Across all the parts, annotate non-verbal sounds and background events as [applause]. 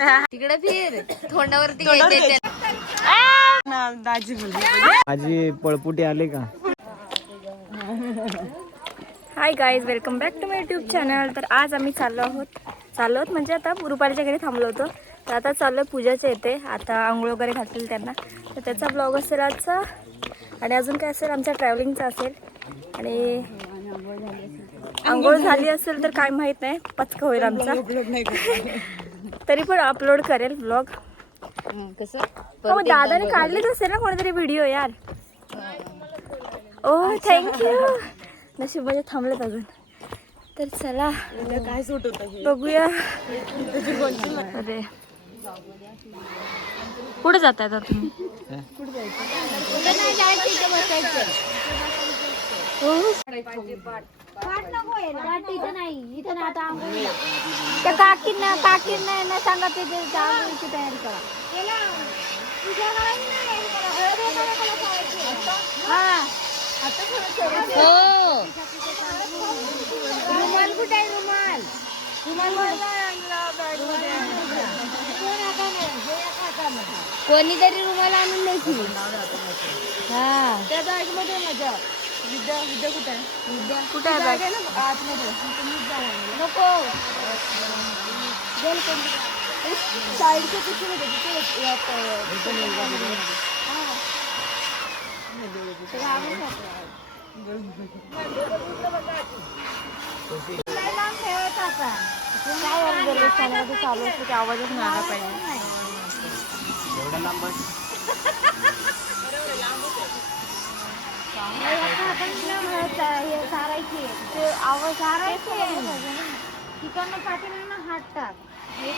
तिकडे फिर. तोंडावरती घ्यायचे दाजी माझी पळपुटी आले का? Hi guys welcome back to my YouTube channel तर आज आम्ही चाललो आहोत चाललो आहोत म्हणजे आता रुपालीच्या घरी थांबलो होतो. तर आता चाललो पूजाच्या येते आता आंघोळ वगैरे घातलेली त्यांना. तर त्याचा ब्लॉग असेल आजचा. आणि अजून काय असेल? आमच्या ट्रॅव्हलिंगचा असेल. आणि आंघोळ झाली असेल तर काय माहीत नाही. पचका होईल आमचा. तरी पण अपलोड करेल ब्लॉग कसं? हो दादाने काढलेच असेल ना कोणीतरी व्हिडिओ यार. ओ थँक्यू नशीब म्हणजे थांबलेत अजून. तर चला काय सूट होत बघूया. अरे. कुठे जाताय आता तुम्ही? हो. त्या काकींना काकींना ना सांगा ते जाऊची तयारी करा. हा. हो. रुमाल कुठे आहे रुमाल? कोणीतरी रुमाला आणून द्यायची. हा. त्या बॅगमध्ये माझ्या विद्या विद्या कुठे आहे? विद्या. कुठे आहे बॅग? आहे ना आतमध्ये तुम्हीच जाऊ आणलं. नको. साईडच्या पिशवीमध्ये तिथे यात, अं, लय लांब ठेवायचं आता. काय चालू असतं की आवाजच नाही आला पाहिजे. एवढा लांब हे [laughs] सारायची ते आवाज सारायचे तिकडनं हात टाक हे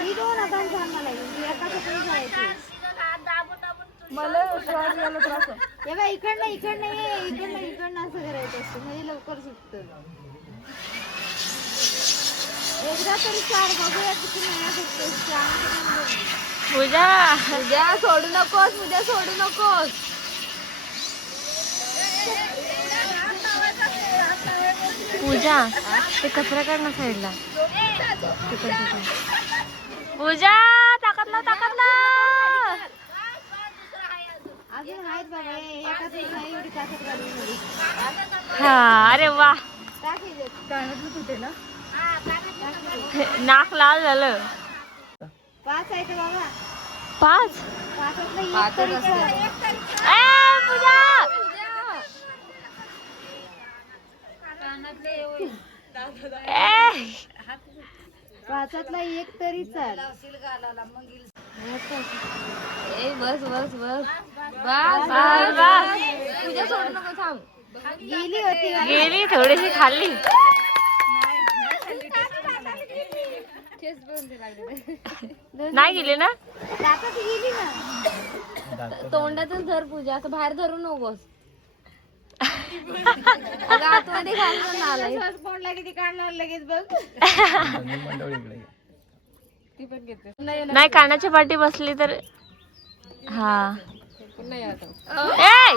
ही दोन हाताने चालणार आहे एका मला श्वास घ्यायला त्रास आहे. इकडनं इकडनं ये इकडनं इकडनं असं करायचं असतं. म्हणजे लवकर सुटतं. एकदा तरी चार बघूया किती महिना पूजा. उद्या सोडू नकोस उद्या सोडू नकोस. पूजा ते कचरा काढ ना साईडला. पूजा हे नाही एवढी ताकद एवढी. हा अरे वा. ना नाक लाल झालं. पाच आहे ते बाबा? पाच? पाचातलं एक तरी कर. ए, पूजा! ए, पाचातला एक तरी चाल. ए बस बस बस. बस, बस नको थांब. गेली होती. गेली थोडीशी खाल्ली ठेच पण ते लागले [laughs] नाही गेली ना? दातात गेली ना. तोंडातच धर पूजा असं बाहेर धरू नकोस. [laughs] अगं आतमध्ये घालून आलाय. श्वास कोणला किती काढणार लगेच बघ. ती पण घेते. नाही नाही कानाची पाठी बसली तर हा. आता. ए!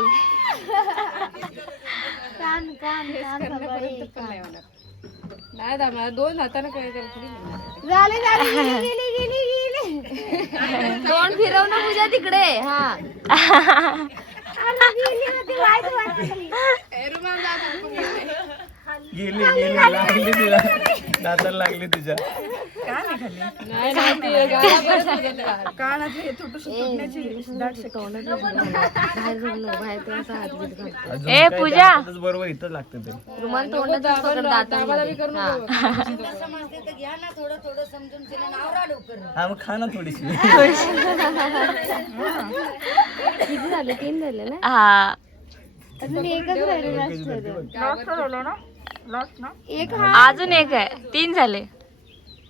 [laughs] कान कान कान. नाही दादा मला दोन हाताने काय करतो झाले झाले गेली गेली गेली गेली. तोंड फिरव ना पूजा तिकडे हा. गेली वाईट वाटली. गेली गेली लागली तिला. दाताला लागली तुझ्या नाही नाही ते गावापर्यंत गेलं बा. कानातली थोडस तुटण्याची दाट शक्यता बाहेर धरू नको. बाहेर तर असा हात बीत घाल. अजून ए, काय पूजा. बरोबर इथं लागतं ते. रुमाल तोंडातच पकड दातांमध्ये. हा. [laughs] हा मग खा ना थोडीशी. [laughs] किती झाले? तीन झाले ना? हा. अजून एकच राहिलेलं असतं एक अजून एक आहे. तीन झाले.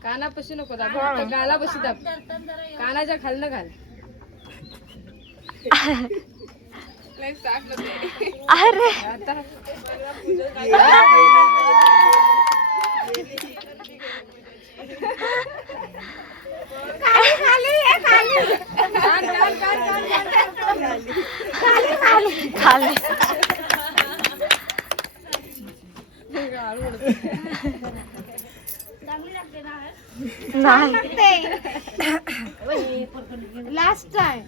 कानापाशी नको दाब गालापाशी दाब. कानाच्या खालनं घाल. अरे. आता. खाली. लास्ट टाइम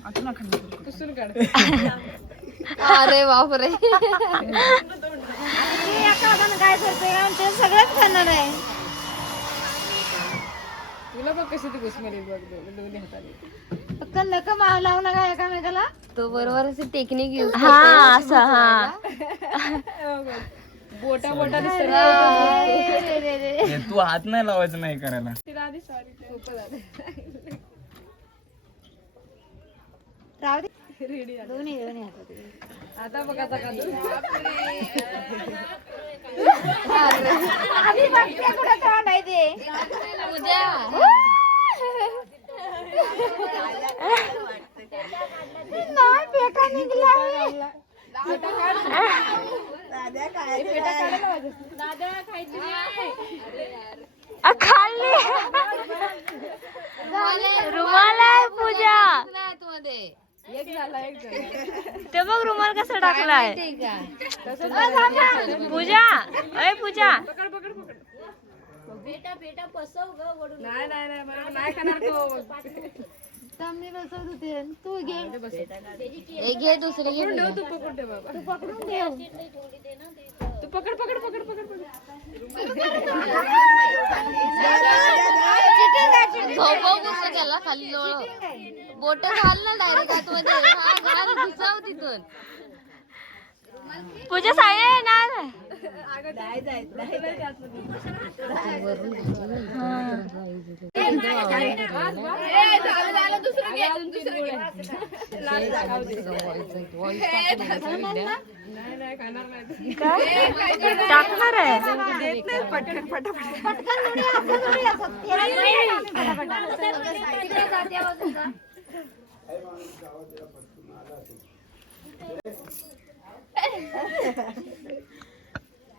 अरे बापरे काय करते ते सगळंच आहे तुला बघ कशी ती घुसमरी बघ दो- दोन्ही हाताने फक्त नक माव लावणं काय एकामेकाला तो बरोबर असे टेक्निक यूज हा असं हा. [laughs] बोटा बोटा दिसत. हे तू हात नाही लावायचं नाही करायला. तिला आधी सॉरी सोपं झालं. राहू दे. दोन्ही दोन्ही हातात. आता बघ का तू आधी बघते कुठं तोंड आहे ते नाही पेटा निघला. खाल्ली. रुमाल आहे पूजा. एक झाला एक झाला. ते बघ रुमाल कसा टाकलाय. पूजा अय पूजा. नाही नाही नाही बरोबर नाही खाणार तो. सामने बसवत होते तू घे एक घे दुसरी घे ठेव तू पकडून ठेव बाबा तू पकडून ठेव तू पकड पकड पकड पकड पकड झोपव पुस्तक त्याला खाली बोट घाल ना डायरेक्ट आतमध्ये हा घुसाव तिथून पूजा साहेब येणार नाही नाही खाणार नाही टाकणार आहे पटकन पटापट जा त्या बाजूला. एवढी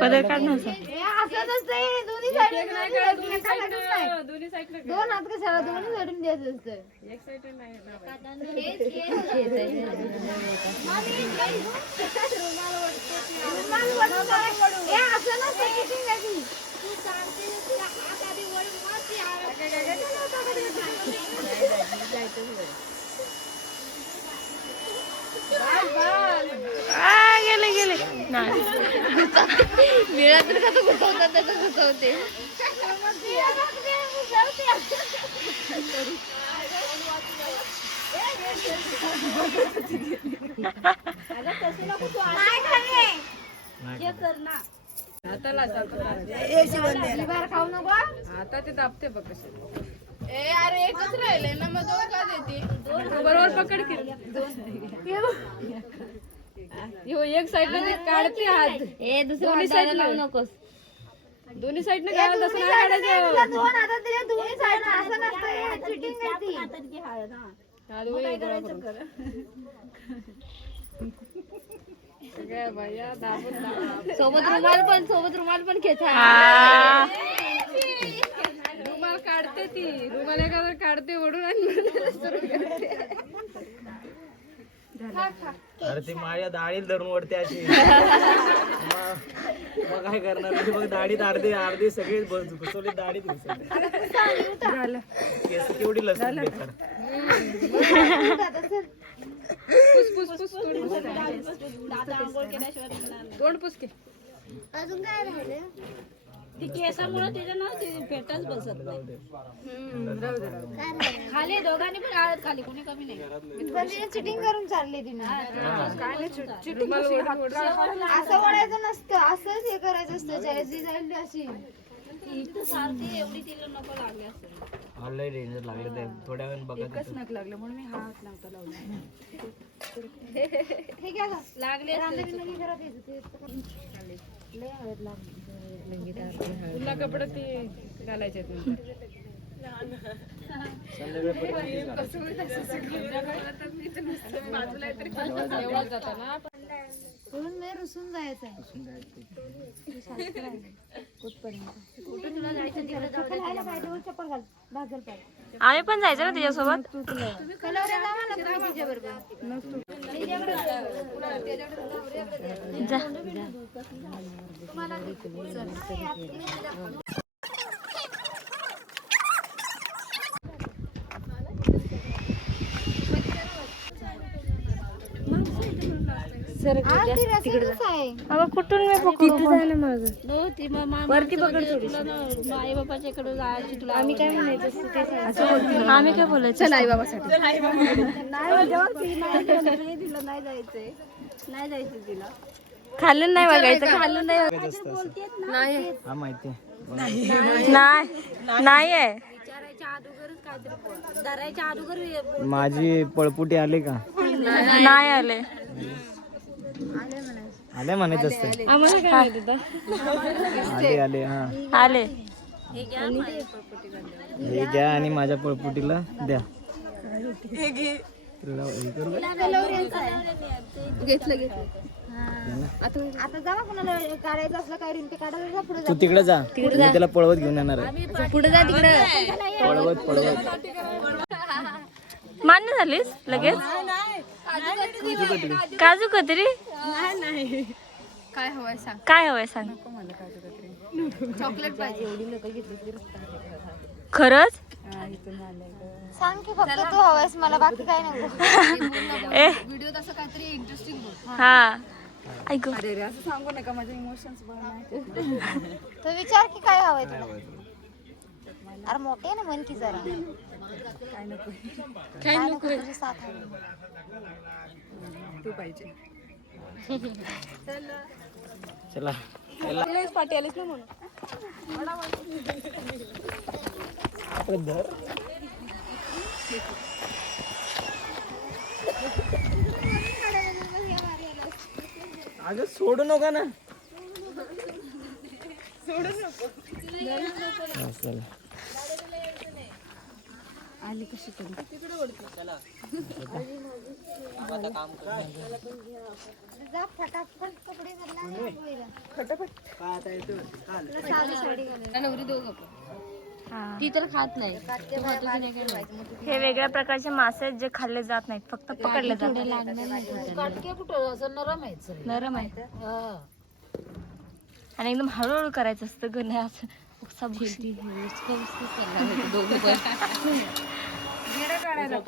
पदर काढ ना. हे दोन्ही साईडनं दोन हात कशाला दोन्ही साईडून द्यायचं असतं एक साईड नाही हे असं नसतं किती नाही आ, गेले गेले. नाही. मिळा तर कसं घुसवतात तसं घुसवते. हाताला हाताला. बार खाऊ नको. आता ते दाबते बघ कसे. अरे एकच राहिले ना मग दोन का देते? बरोबर पकड की. हो एक साइड ते काढते हात. ए दुसरं दोन्ही side लावू. नकोस. दोन्ही साइडने काढत असं नाही काढायचं. दोन हातात दिले दोन्ही साईड असं नसतं चिटिंग नाही ती. हा, दोन्ही गोळा करून. सगळ्या बाया दाबून दाब. सोबत रुमाल पण सोबत रुमाल पण खेच. रुमाल काढते ती. रुमाल एखादा काढते ओढून आणि सुरू करते. अरे ती माझ्या दाढीला धरून ओढते अशी. [laughs] मग मग काय करणार? म्हणजे मग दाढीत अर्धी अर्धी सगळी घुसवली दाढीत घुसवली. केस केवढी लसूण बेकार. पुस पुस पुस तोंड पुस. तोंड पुस की अजून काय राहिलं? [laughs] खाली दोघांनी पण आळत खाली कोणी कमी नाही. चिटिंग करून चालली ती ना असं ओढायचं नसतं असंच हे करायचं असतं चाळीस जाईल अशी. सारखी एवढी तिला नको लागली असेल. लागले ते. थोड्या वेळ बघत होतो. हे घ्या गं. रामदेवी लंगी घरात येते. ते- लय हवेत लागली. तुला कपडे ते घालायचे नाही रुसून जायचं आम्ही पण जायचं ना तिच्यासोबत जावा ना तुम्ही तिच्याबरोबर जा हा, ती रस्त्यातच आहे कुठून मी पकडू वरती पकड आई जायची तुला आम्ही काय म्हणायचं आम्ही काय बोलायचं? चल आई बाबासाठी खाल्लं नाही बघायचं खाल्लं नाही हा माहिती नाही. नाही आहे माझी पळपुटी आली का? नाही आले. आले म्हणायचं असते. आले आले. हा. आले हे. घ्या आणि माझ्या पळपुटीला द्या. तुला करू का? घेतलं घेतलं. आता जावा कोणाला काढायचं असलं काय रिंटे काढायला जा पुढे तू तिकडे जा. मी त्याला पळवत घेऊन येणार आहे. पुढे जा तिकडे. पळवत पळवत. मान्य झालीस लगेच? काजू कतरी? काय हवंय सांग. काय हवंय सांग चॉकलेट पाहिजे खरंच? सांग की फक्त तू हवायस मला बाकी काय ए. व्हिडिओ असं काहीतरी इंटरेस्टिंग बोल हा. ऐक अरे रे असं सांगू नका माझे इमोशन्स तर विचार की काय हवंय तुला? अरे मोठे ना मन की जरा. काय नको हवी तू पाहिजे. चला. पाठी आलीस ना म्हणून. अगं सोडू नका ना. चला. जा फटाफट कपडे. नवरी दोघं पण ती तर खात नाही तू खातो की नाही काय माहीत. हे वेगळ्या प्रकारचे मासे आहेत जे खाल्ले जात नाहीत फक्त पकडले जातात नरम आहे आणि एकदम हळूहळू करायचं असतं ग नाही असं. दोघं पण हे ना.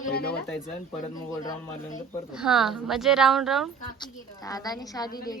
पहिलं ओतायचं आणि परत मग गोल राऊंड मारल्यानंतर परत. हा म्हणजे राऊंड राऊंड? दादानी शादी लावून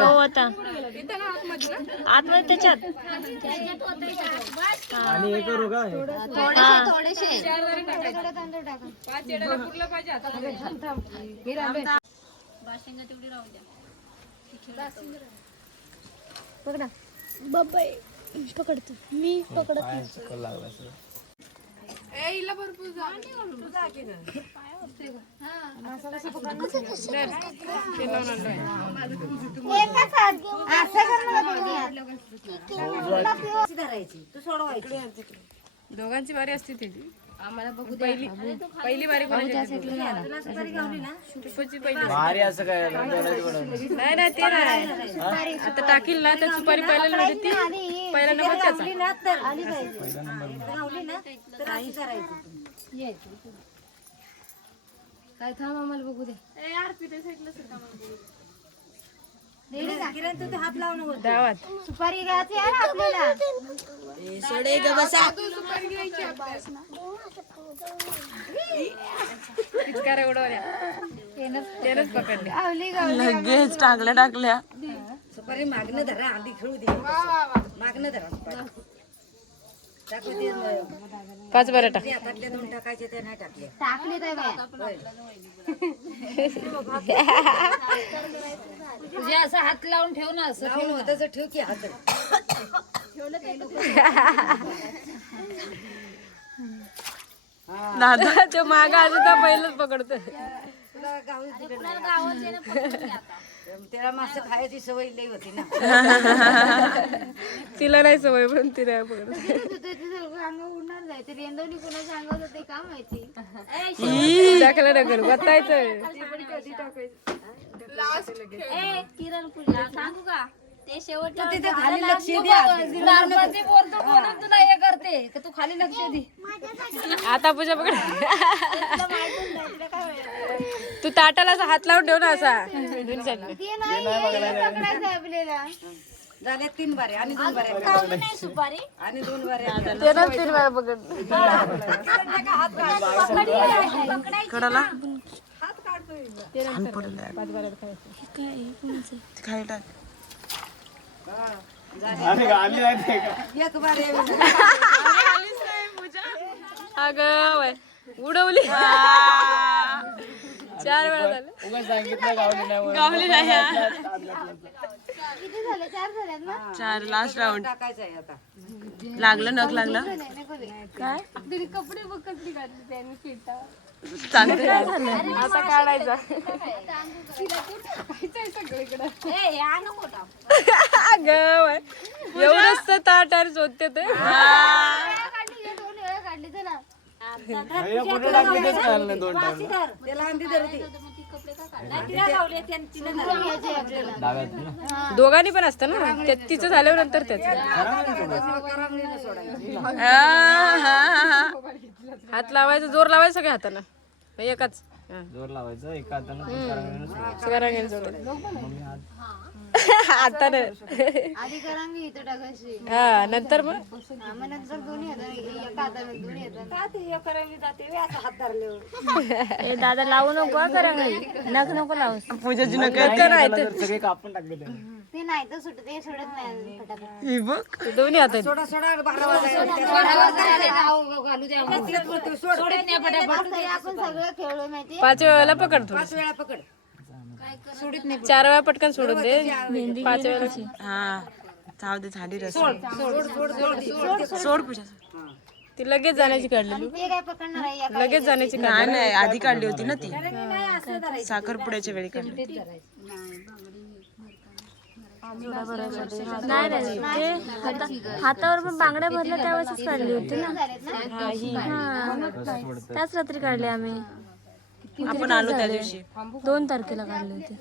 हो आता आतमध्ये त्याच्यात आणि हे करू का हे? हा थोडं तांदूळ टाका लागला भरपूर. दोघांची बारी असते त्याची आम्हाला बघू पहिली पहिली बारी भारी असं काय. नाही नाही ते नाही. आता टाकील ना तर सुपारी पहिल्याला ती. पहिला नंबर त्याचा काय थांब आम्हाला बघू दे. गावात सुपारी घ्यायची आहे ना आपल्याला? पिचकाऱ्या उडवल्या त्यानंच पकडले. आवली गावली लगेच टाकल्या टाकल्या. सुपारी मागणं धरा आधी खेळू दे. मागणं धरा. सुपारी पाच बरं टाक टाकले तुझे असं हात लावून ठेव ना असं लावून होतं ठेव की हात दादा तो मागा आधी तर पहिलंच पकडतो तुला गाव त्याला मासे खायची सवय लई होती ना. तिला नाही सवय पण तिला पकडत. अंग उडणार नाही. ते रेंदवणी कोणाच्या अंगावर होते का माहिती? टाकलं ना घर बतायचं ए किरण पूजा सांगू का? ते तिथे खाली लक्ष द्या. गणपती बोलतो म्हणून तुला हे करते. का तू खाली लक्ष दे? आता पूजा पकड. तू ताटाला असा हात लावून ठेव ना असा. हे झाले तीन बारे आणि दोन बारे नाही सुपारी आणि दोन बारे तीन कडाला टाक एक अगं उडवली. चार वेळा झालं. उगाच सांगितलं गावली नाही म्हणून. गावली नाही हा. किती झाले चार झाल्यात ना चार लास्ट राऊंड टाकायचं आहे आता. लागलं नख लागलं? काय? कपडे बघ कसली त्याने फिरता चांगलं आता काढायचा. [laughs] ए या नको टाक. अगं वय. एवढंच तर ताट आणि शोधते ते. [laughs] काढली हे. वेळा हे दोन डाव्यात ना दोघांनी पण असतं ना? ते तिचं झाल्यावर नंतर त्याच हात लावायचं जोर लावायचं सगळ्या हातानं. एकाच. जोर लावायचं एका हातानं सोडायचं. हात आधी करांगी इथं टाकायची. हा नंतर मग? हा, मग नंतर दोन्ही हाताने एका हाताने दोन्ही हाताने. [laughs] ए दादा लावू नको हा करा नख नको लावू पूजाची तर सगळे कापून टाकले ते नाही तर सुटत ते सोडत नाही फटाफट. ही बघ. ते दोन्ही हात सोडा सोडा बारा वाजायला तरी आपण सगळं खेळलो माहिती पाच वेळेला पकडतो पाच वेळा पकड. चार वेळा पटकन सोडून दे. पाच वेळेला. हा. जाऊ दे झाली रस सोड पूजा ती लगेच जाण्याची काढलेली. ते काय पकडणार आहे एका लगेच जाण्याची नाही नाही आधी काढली होती ना ती. साखरपुड्याच्या वेळी काढली. नाही. नाही ते हाता- हातावर पण बांगड्या भरल्या त्यावेळेस काढली होती ना? हा. त्याच रात्री काढली आम्ही. आपण आलो त्या दिवशी. दोन तारखेला काढली होती.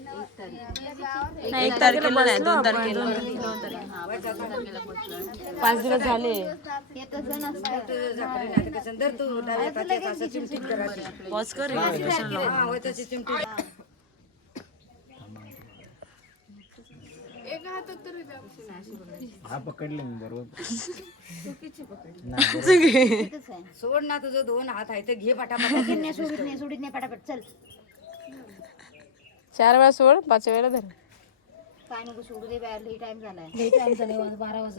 एक तारखेला नाही दोन तारखेला. पाच दिवस झाले. हे तसं नसतं धर तू डाव्या हाताची असं चिमटीत करायची पॉज कर हा हा पकडले मी बरोबर. सोड ना तुझं दोन हात आहे तर घे नाही सोडित नाही सोडित नाही पटापट. चल. चार वेळा सोड पाच वेळेला धर. काय नको सोडू दे बाहेर लई टाइम झालाय.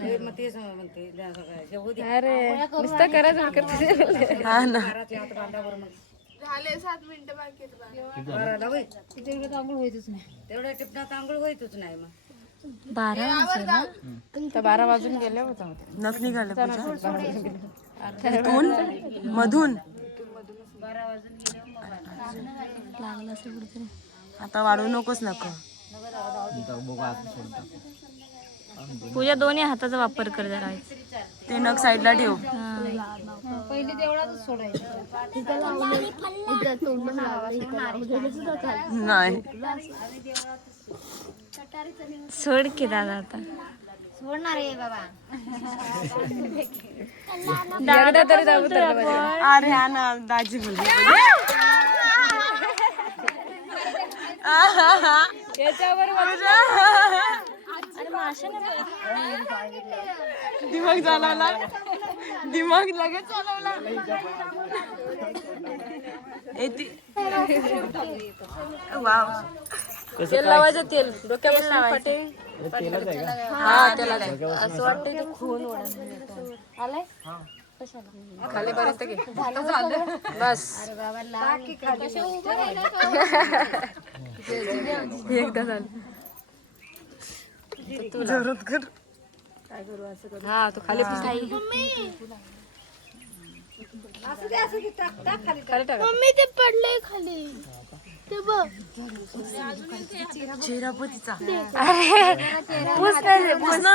हे मग तेच म्हणते द्या सगळं. जेवू दे. अरे नुसतं करायचं करते [laughs] हा ना. बाराचे हात बांधा बरं मग. झाले सात मिनिटं बाकी आहेत बा. बाराला होय तेवढ्या टिपणात आंघोळ होईतच नाही मग. बारा तर बारा वाजून गेले होता नख निघाले पूजा. इथून मधून. आता वाढवू नकोस नक. पूजा दोन्ही हाताचा वापर कर जरा. ते नख साईडला ठेव. नाही. सोड की दादा आता. सोडणार आहे बाबा. दादा तरी दाबतोय अरे हा ना दाजी बोलली दिमाग चालवला. दिमाग लगेच चालवला. वाव. कसं लावायचं तेल. डोक्यावर लावायचं. हा त्याला असं वाटतं ते खून आलाय? खाली पर्यंत घे. बस. [laughs] एकदा झालं. जोरात कर. हा तो खाली असू दे असू दे. टाक टाक खाली खाली टाका. मम्मी ते पडले खाली. ते बघ चेहरापतीचा पुस नाही पुस ना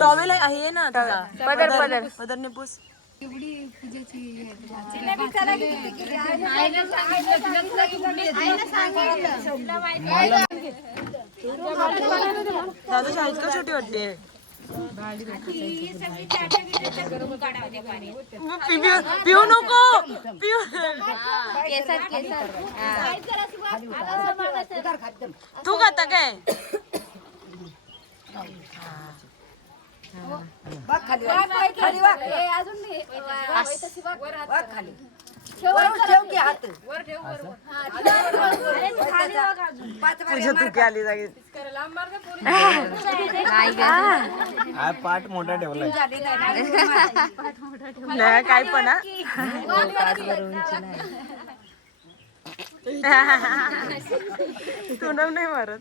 टॉवेल आहे ना तुझा पदर पदर पदरने पुस दादाची आहेत का छोटी वाटते? पिऊ पिऊ. नको पिऊ तू खाता काय? बघ खाली वाक. खाली. ठेव की हात पाच तुझ्या तुकी आली जागी? हा. पाठ मोठा ठेवलाय. नाही काय पण हा. तोंडावर नाही मारत.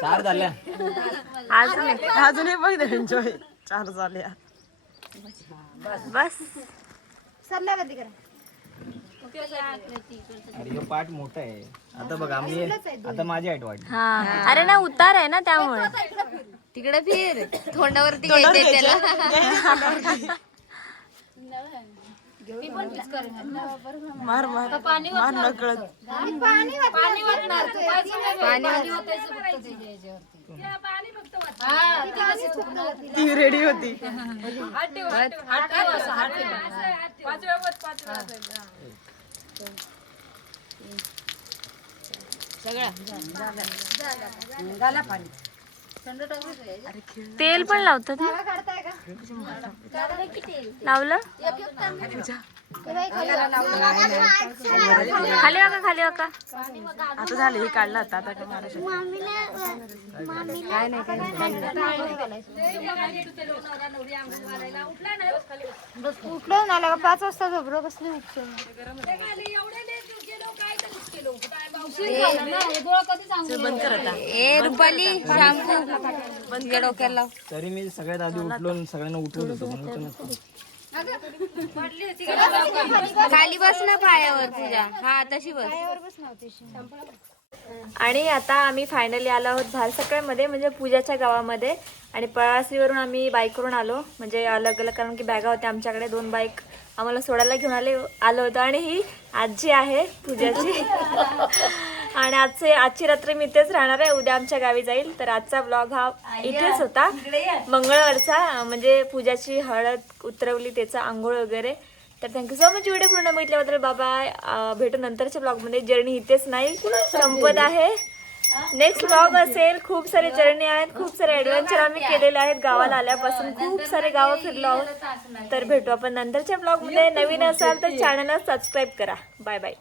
चार झाल्या. अजूनही बघ एन्जॉय चार झाल्या. बस. अरे हे पाठ मोठा आहे. आता बघ आम्ही आता माझी वाढली हा. अरे ना उतार आहे ना त्यामुळे. तिकडे फिर. तोंडावरती तोंडावर घ्यायचं. [laughs] मार मार. मार नकळत. ती रेडी होती. तेल पण लावतात? लावलं? खाली वाका खाली वाका आता झाले हे काढलं आता आता काय मारू शकत उठलो ना लगा पाच वाजता झोपलो कसली उठतो बंद कर आता. ए रुपाली शॅम्पू. तुझ्या डोक्याला लाव. तरी मी सगळ्यात आधी उठलो सगळ्यांना उठवत होतो नाही. खाली बस ना पायावर तुझ्या हा तशी बस. आणि आता आम्ही फायनली आलो आहोत भालसकळमध्ये म्हणजे पूजाच्या गावामध्ये. आणि पळासीवरून आम्ही बाईकवरून आलो. म्हणजे अलग अलग कारण की बॅगा होत्या आमच्याकडे दोन बाईक आम्हाला सोडायला घेऊन आले आलो होतो. आणि ही आजी आहे पूजाची. आणि आजचे आजची रात्र मी इथेच राहणार आहे. उद्या आमच्या गावी जाईल. तर आजचा ब्लॉग हा इथेच होता. मंगळवारचा म्हणजे पूजाची हळद उतरवली त्याचा आंघोळ वगैरे. तर थँक्यू सो मच व्हिडिओ पूर्ण बघितल्याबद्दल बाबा भेटू नंतरच्या ब्लॉगमध्ये जर्नी इथेच नाही संपत आहे. नेक्स्ट ब्लॉग असेल. खूप सारे जर्नी आहेत. खूप सारे ॲडव्हेंचर आम्ही केलेले आहेत गावाला आल्यापासून. खूप सारे गावं फिरलो आहोत. तर भेटू आपण नंतरच्या ब्लॉगमध्ये नवीन असाल तर चॅनलला सबस्क्राईब करा. Bye bye